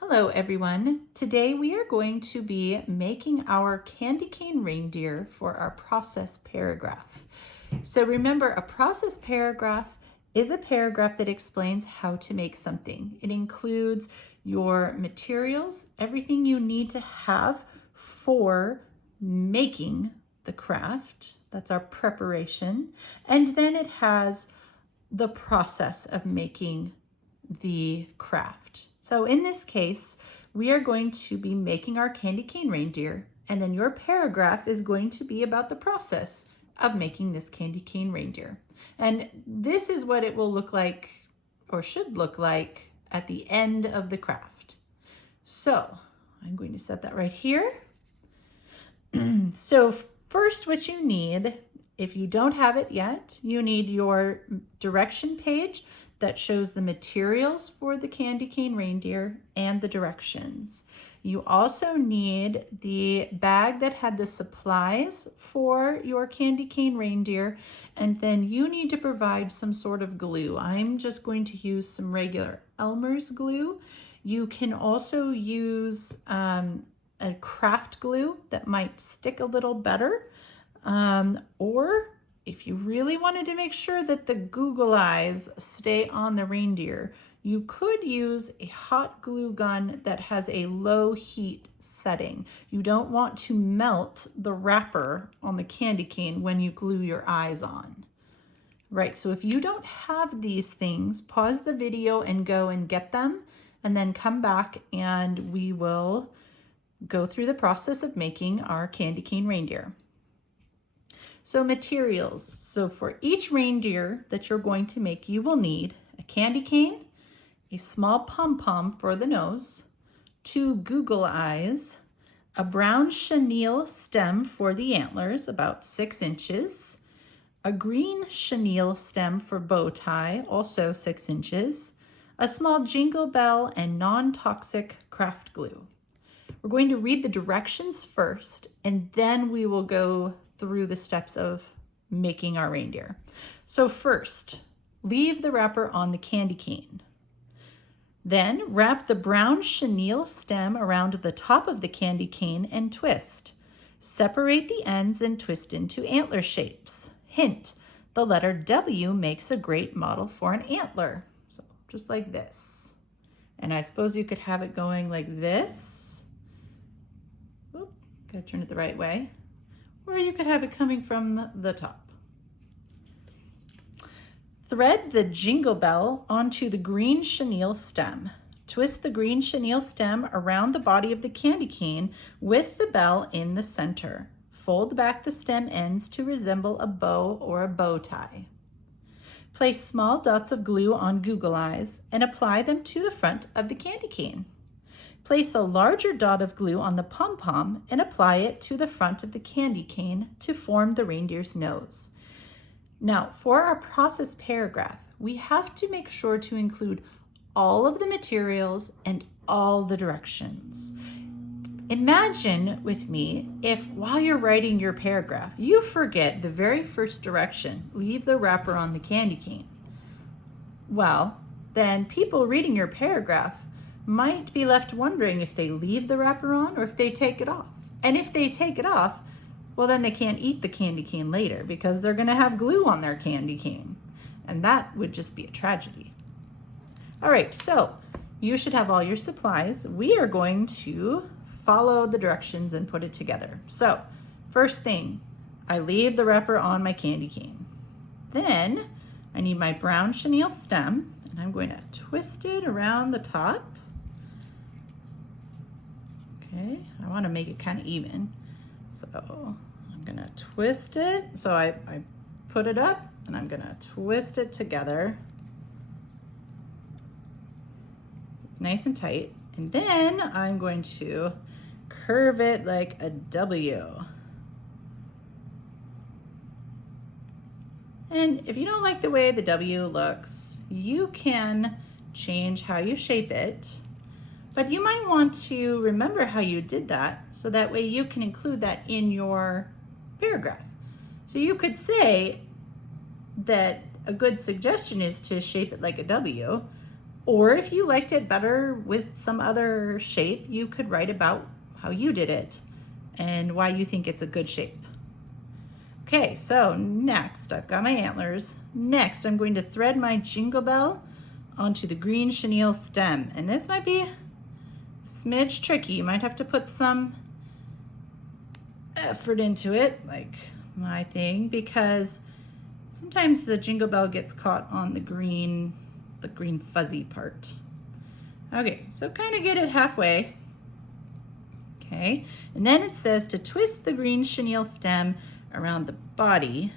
Hello everyone. Today we are going to be making our candy cane reindeer for our process paragraph. So remember, a process paragraph is a paragraph that explains how to make something. It includes your materials, everything you need to have for making the craft. That's our preparation. And then it has the process of making the craft. So in this case, we are going to be making our candy cane reindeer, and then your paragraph is going to be about the process of making this candy cane reindeer. And this is what it will look like, or should look like, at the end of the craft. So I'm going to set that right here. So first, what you need, if you don't have it yet, you need your direction page that shows the materials for the candy cane reindeer and the directions. You also need the bag that had the supplies for your candy cane reindeer, and then you need to provide some sort of glue. I'm just going to use some regular Elmer's glue. You can also use a craft glue that might stick a little better, or if you really wanted to make sure that the Google eyes stay on the reindeer, you could use a hot glue gun that has a low heat setting. You don't want to melt the wrapper on the candy cane when you glue your eyes on. Right, so if you don't have these things, pause the video and go and get them, and then come back and we will go through the process of making our candy cane reindeer. So materials. So for each reindeer that you're going to make, you will need a candy cane, a small pom-pom for the nose, 2 Google eyes, a brown chenille stem for the antlers, about 6 inches, a green chenille stem for bow tie, also 6 inches, a small jingle bell, and non-toxic craft glue. We're going to read the directions first, and then we will go through the steps of making our reindeer. So first, leave the wrapper on the candy cane. Then wrap the brown chenille stem around the top of the candy cane and twist. Separate the ends and twist into antler shapes. Hint, the letter W makes a great model for an antler. So just like this. And I suppose you could have it going like this. Oop, gotta turn it the right way. Or you could have it coming from the top. Thread the jingle bell onto the green chenille stem. Twist the green chenille stem around the body of the candy cane with the bell in the center. Fold back the stem ends to resemble a bow or a bow tie. Place small dots of glue on Google eyes and apply them to the front of the candy cane. Place a larger dot of glue on the pom-pom and apply it to the front of the candy cane to form the reindeer's nose. Now, for our process paragraph, we have to make sure to include all of the materials and all the directions. Imagine with me if while you're writing your paragraph, you forget the very first direction, leave the wrapper on the candy cane. Well, then people reading your paragraph might be left wondering if they leave the wrapper on or if they take it off. And if they take it off, well, then they can't eat the candy cane later because they're gonna have glue on their candy cane. And that would just be a tragedy. All right, so you should have all your supplies. We are going to follow the directions and put it together. So first thing, I leave the wrapper on my candy cane. Then I need my brown chenille stem and I'm going to twist it around the top. Okay, I want to make it kind of even. So I'm gonna twist it. So I put it up and I'm gonna twist it together. So it's nice and tight. And then I'm going to curve it like a W. And if you don't like the way the W looks, you can change how you shape it. But you might want to remember how you did that so that way you can include that in your paragraph. So you could say that a good suggestion is to shape it like a W, Or if you liked it better with some other shape, you could write about how you did it and why you think it's a good shape. Okay, so next, I've got my antlers. Next, I'm going to thread my jingle bell onto the green chenille stem. And this might be a smidge tricky. You might have to put some effort into it, like my thing, because sometimes the jingle bell gets caught on the green fuzzy part. Okay, so kind of get it halfway. Okay, and then it says to twist the green chenille stem around the body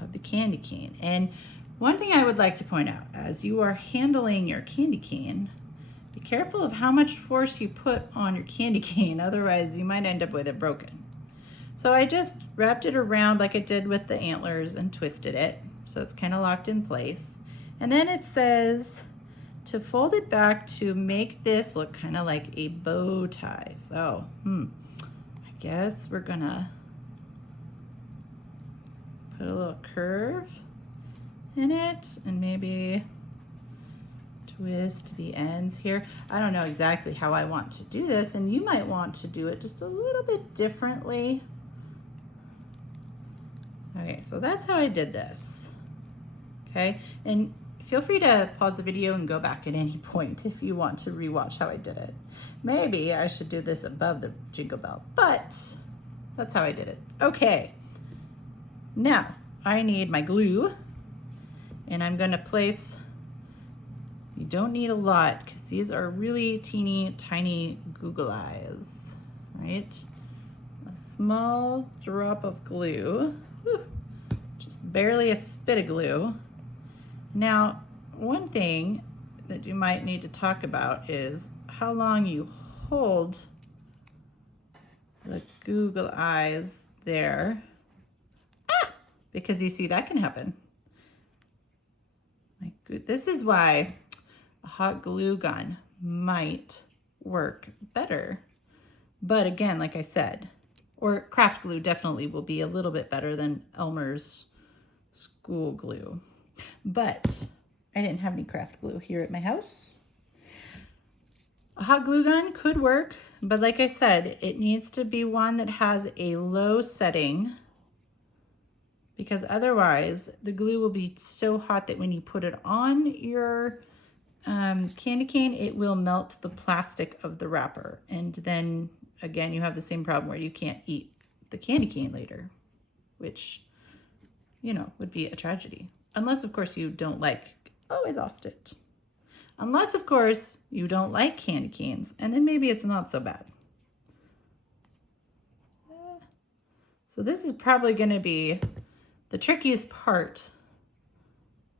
of the candy cane. And one thing I would like to point out, as you are handling your candy cane, be careful of how much force you put on your candy cane, otherwise you might end up with it broken. So I just wrapped it around like I did with the antlers and twisted it, so it's kind of locked in place. And then it says to fold it back to make this look kind of like a bow tie. So, I guess we're gonna put a little curve in it and maybe twist the ends here. I don't know exactly how I want to do this, and you might want to do it just a little bit differently. Okay, so that's how I did this. Okay, and feel free to pause the video and go back at any point if you want to rewatch how I did it. Maybe I should do this above the jingle bell, but that's how I did it. Okay, now I need my glue, and I'm gonna place, you don't need a lot because these are really teeny tiny Google eyes, right? A small drop of glue, just barely a spit of glue. Now, one thing that you might need to talk about is how long you hold the Google eyes there. Because you see, that can happen. This is why a hot glue gun might work better. But again, like I said, or craft glue definitely will be a little bit better than Elmer's school glue. But I didn't have any craft glue here at my house. A hot glue gun could work, but like I said, it needs to be one that has a low setting, because otherwise the glue will be so hot that when you put it on your candy cane, it will melt the plastic of the wrapper. And then again, you have the same problem where you can't eat the candy cane later, which, you know, would be a tragedy. Unless, of course, you don't like, oh, I lost it. Unless, of course, you don't like candy canes, and then maybe it's not so bad. So this is probably going to be the trickiest part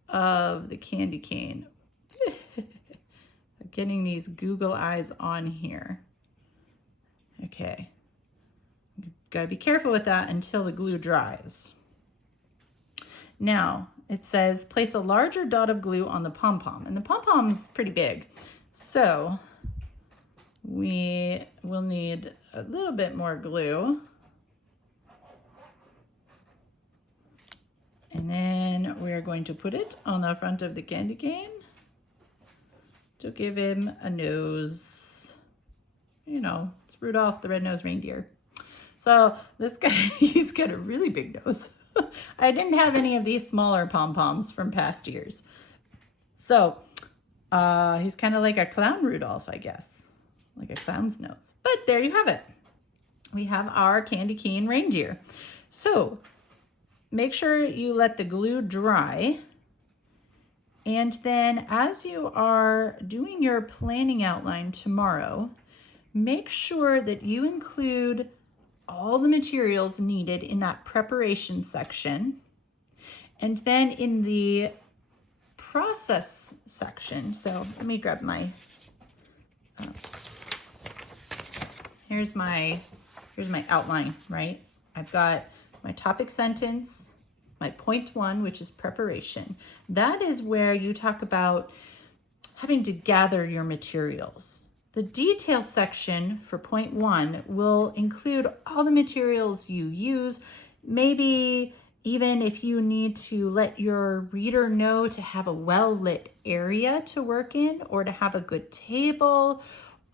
of the candy cane. Getting these Google eyes on here. Okay. Gotta be careful with that until the glue dries. Now, it says place a larger dot of glue on the pom-pom, and the pom-pom's pretty big. So we will need a little bit more glue. And then we're going to put it on the front of the candy cane to give him a nose. You know, it's Rudolph the Red-Nosed Reindeer. So this guy, he's got a really big nose. I didn't have any of these smaller pom-poms from past years. So he's kind of like a clown Rudolph, I guess. Like a clown's nose. But there you have it. We have our candy cane reindeer. So make sure you let the glue dry. And then as you are doing your planning outline tomorrow, make sure that you include all the materials needed in that preparation section. And then in the process section, so let me grab my, here's my outline, right? I've got my topic sentence, my point one, which is preparation. That is where you talk about having to gather your materials. The detail section for point one will include all the materials you use. Maybe Even if you need to let your reader know to have a well-lit area to work in or to have a good table,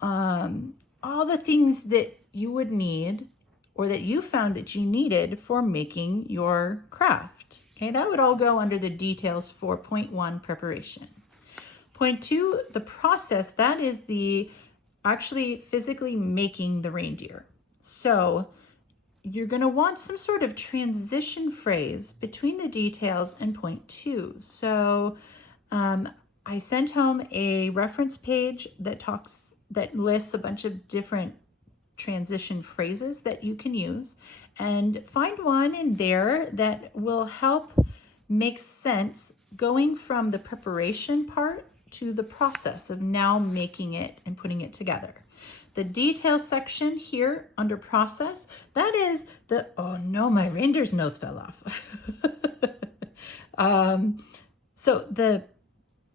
all the things that you would need or that you found that you needed for making your craft. Okay, that would all go under the details for point 1, preparation. Point 2, the process, that is the actually physically making the reindeer. So you're going to want some sort of transition phrase between the details and point 2. So I sent home a reference page that lists a bunch of different transition phrases that you can use, and find one in there that will help make sense going from the preparation part to the process of now making it and putting it together. The details section here under process, that is the, oh no, my reindeer's nose fell off. So the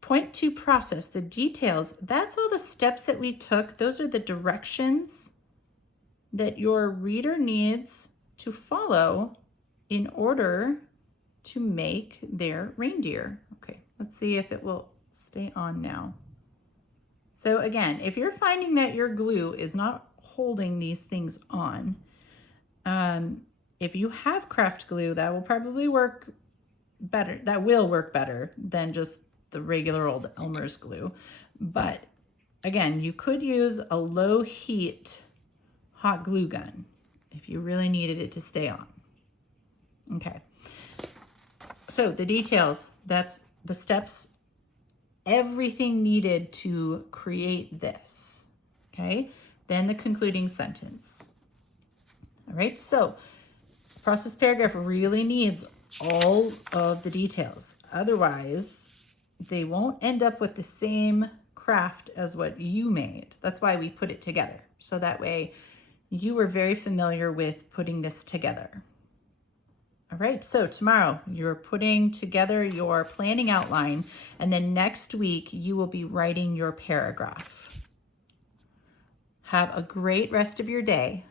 point 2 process, the details, that's all the steps that we took. Those are the directions that your reader needs to follow in order to make their reindeer. Okay, let's see if it will stay on now. So again, if you're finding that your glue is not holding these things on, if you have craft glue, that will probably work better. That will work better than just the regular old Elmer's glue. But again, you could use a low heat hot glue gun if you really needed it to stay on. Okay. So the details, that's the steps, everything needed to create this, okay? Then the concluding sentence. All right, so process paragraph really needs all of the details. Otherwise, they won't end up with the same craft as what you made. That's why we put it together. So that way you were very familiar with putting this together. All right, so tomorrow you're putting together your planning outline, and then next week you will be writing your paragraph. Have a great rest of your day.